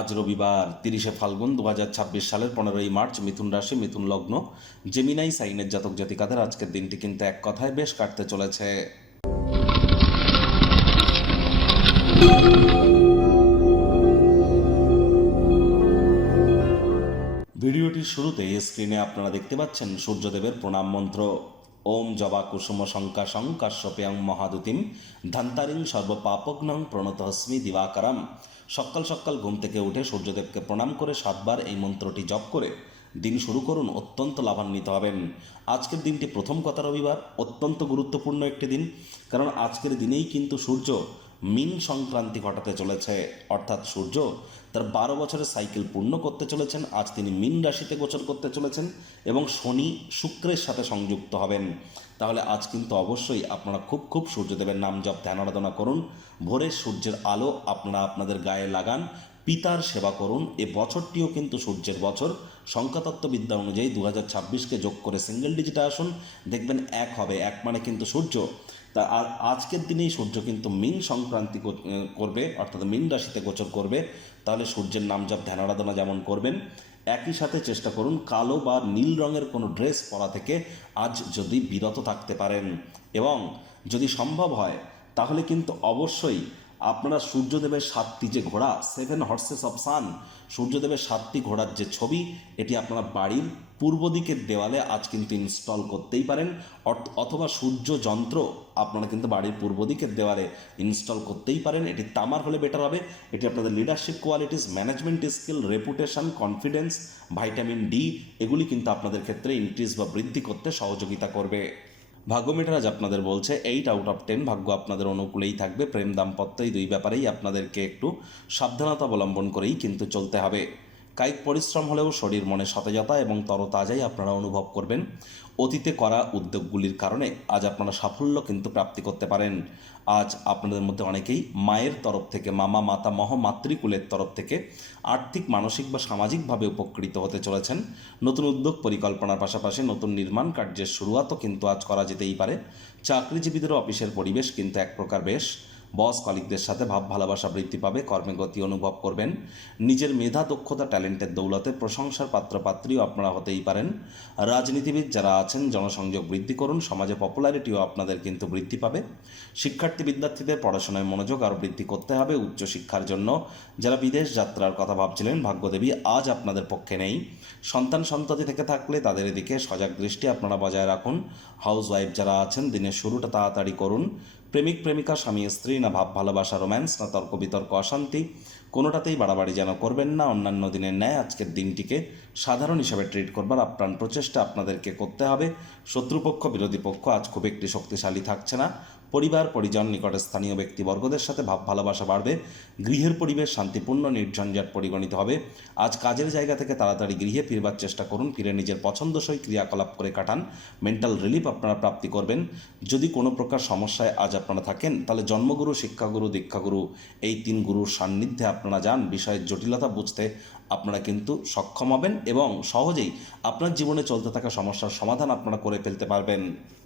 আজ রবিবার 30শে ফাল্গুন 2026 সালের 15ই মার্চ। মিথুন রাশি, মিথুন লগ্ন, জেমিনাই সাইনের জাতক জাতিকাদের আজকের দিনটি কিন্তু এক কথায় বেশ কাটতে চলেছে। ভিডিওটির শুরুতে স্ক্রিনে আপনারা দেখতে পাচ্ছেন সূর্যদেবের প্রণাম মন্ত্র। ওম জবা কুসুম শঙ্কাশং কাশ্যপেয়ং মহাদুতিম ধন্তারিং সর্বপাপগ্নং প্রণতহস্মি দিবাকরম। সকাল সকাল ঘুম থেকে উঠে সূর্যদেবকে প্রণাম করে 7 বার এই মন্ত্রটি জপ করে দিন শুরু করুন, অত্যন্ত লাভান্বিত হবেন। আজকের দিনটি প্রথম কথা রবিবার, অত্যন্ত গুরুত্বপূর্ণ একটি দিন, কারণ আজকের দিনেই কিন্তু সূর্য মীন সংক্রান্তি ঘটাতে চলেছে, অর্থাৎ সূর্য তার 12 বছরের সাইকেল পূর্ণ করতে চলেছেন। আজ তিনি মীন রাশিতে গোচর করতে চলেছেন এবং শনি শুক্রের সাথে সংযুক্ত হবেন। তাহলে আজ কিন্তু অবশ্যই আপনারা খুব সূর্যদেবের নাম জপ ধ্যান আরাধনা করুন। ভোরের সূর্যের আলো আপনারা আপনাদের গায়ে লাগান, পিতার সেবা করুন। এ বছরটিও কিন্তু সূর্যের বছর। সংখ্যাতত্ত্ববিদ্যা অনুযায়ী 2026কে যোগ করে সিঙ্গেল ডিজিটে আসুন, দেখবেন এক হবে। এক মানে কিন্তু সূর্য। তা আর আজকের দিনেই সূর্য কিন্তু মীন সংক্রান্তি করবে, অর্থাৎ মীন রাশিতে গোচর করবে। তাহলে সূর্যের নাম জপ ধ্যান আরাধনা যেমন করবেন, একই সাথে চেষ্টা করুন কালো বা নীল রঙের কোনো ড্রেস পরা থেকে আজ যদি বিরত থাকতে পারেন, এবং যদি সম্ভব হয় তাহলে কিন্তু অবশ্যই আপনারা সূর্যদেবের 7টি যে ঘোড়া, 7 হর্সেস অফ সান, সূর্যদেবের 7টি ঘোড়ার যে ছবি, এটি আপনারা বাড়ির পূর্ব দিকের দেওয়ালে আজ কিন্তু ইনস্টল করতেই পারেন, অথবা সূর্য যন্ত্র আপনারা কিন্তু বাড়ির পূর্ব দিকের দেওয়ালে ইনস্টল করতেই পারেন। এটি তামার হলে বেটার হবে। এটি আপনাদের leadership qualities, management skill, reputation, confidence, vitamin D এগুলি কিন্তু আপনাদের ক্ষেত্রে ইনক্রিজ বা বৃদ্ধি করতে সহযোগিতা করবে। ভাগ্য মিটার আজ আপনাদের বলছে 8/10, ভাগ্য আপনাদের অনুকূলেই থাকবে। প্রেম দাম্পত্য এই দুই ব্যাপারেই আপনাদেরকে একটু সাবধানতা অবলম্বন করেই কিন্তু চলতে হবে। কায়িক পরিশ্রম হলেও শরীর মনে সতেজতা এবং তরতাজাই আপনারা অনুভব করবেন। অতীতে করা উদ্যোগগুলির কারণে আজ আপনারা সাফল্য কিন্তু প্রাপ্তি করতে পারেন। আজ আপনাদের মধ্যে অনেকেই মায়ের তরফ থেকে, মামা মাতামহ মাতৃকুলের তরফ থেকে আর্থিক, মানসিক বা সামাজিকভাবে উপকৃত হতে চলেছেন। নতুন উদ্যোগ পরিকল্পনার পাশাপাশি নতুন নির্মাণ কার্যের শুরুয়াতও কিন্তু আজ করা যেতেই পারে। চাকরিজীবীদেরও অফিসের পরিবেশ কিন্তু এক প্রকার বেশ। বস কলিগদের সাথে ভাব ভালোবাসা বৃদ্ধি পাবে, কর্মে গতি অনুভব করবেন। নিজের মেধা, দক্ষতা, ট্যালেন্টের দৌলতে প্রশংসার পাত্রপাত্রীও আপনারা হতেই পারেন। রাজনীতিবিদ যারা আছেন জনসংযোগ বৃদ্ধি করুন, সমাজে পপুলারিটিও আপনাদের কিন্তু বৃদ্ধি পাবে। শিক্ষার্থী বিদ্যার্থীদের পড়াশোনায় মনোযোগ আরও বৃদ্ধি করতে হবে। উচ্চশিক্ষার জন্য যারা বিদেশ যাত্রার কথা ভাবছিলেন, ভাগ্যদেবী আজ আপনাদের পক্ষে নেই। সন্তান থেকে থাকলে তাদের এদিকে সজাগ দৃষ্টি আপনারা বজায় রাখুন। হাউসওয়াইফ যারা আছেন দিনের শুরুটা তাড়াতাড়ি করুন। প্রেমিক প্রেমিকা, স্বামী স্ত্রী, না ভাব ভালোবাসা রোম্যান্স, না তর্ক বিতর্ক অশান্তি, কোনোটাতেই বাড়াবাড়ি যেন করবেন না। অন্যান্য দিনের ন্যায় আজকের দিনটিকে সাধারণ হিসাবে ট্রিট করবার আপ্রাণ প্রচেষ্টা আপনাদেরকে করতে হবে। শত্রুপক্ষ, বিরোধী পক্ষ আজ খুব একটি শক্তিশালী থাকছে না। পরিবার পরিজন, নিকটে স্থানীয় ব্যক্তিবর্গদের সাথে ভাব ভালোবাসা বাড়বে। গৃহের পরিবেশ শান্তিপূর্ণ, নির্ঝঞ্ঝাট পরিগণিত হবে। আজ কাজের জায়গা থেকে তাড়াতাড়ি গৃহে ফিরবার চেষ্টা করুন। ফিরে নিজের পছন্দসই ক্রিয়াকলাপ করে কাটান। মেন্টাল রিলিফ আপনারা প্রাপ্তি করবেন। যদি কোনো প্রকার সমস্যায় আজ আপনারা থাকেন, তাহলে জন্মগুরু, শিক্ষাগুরু, দীক্ষাগুরু এই 3 গুরুর সান্নিধ্যে আপনারা যান। বিষয়ের জটিলতা বুঝতে আপনারা কিন্তু সক্ষম হবেন এবং সহজেই আপনার জীবনে চলতে থাকা সমস্যার সমাধান আপনারা করে ফেলতে পারবেন।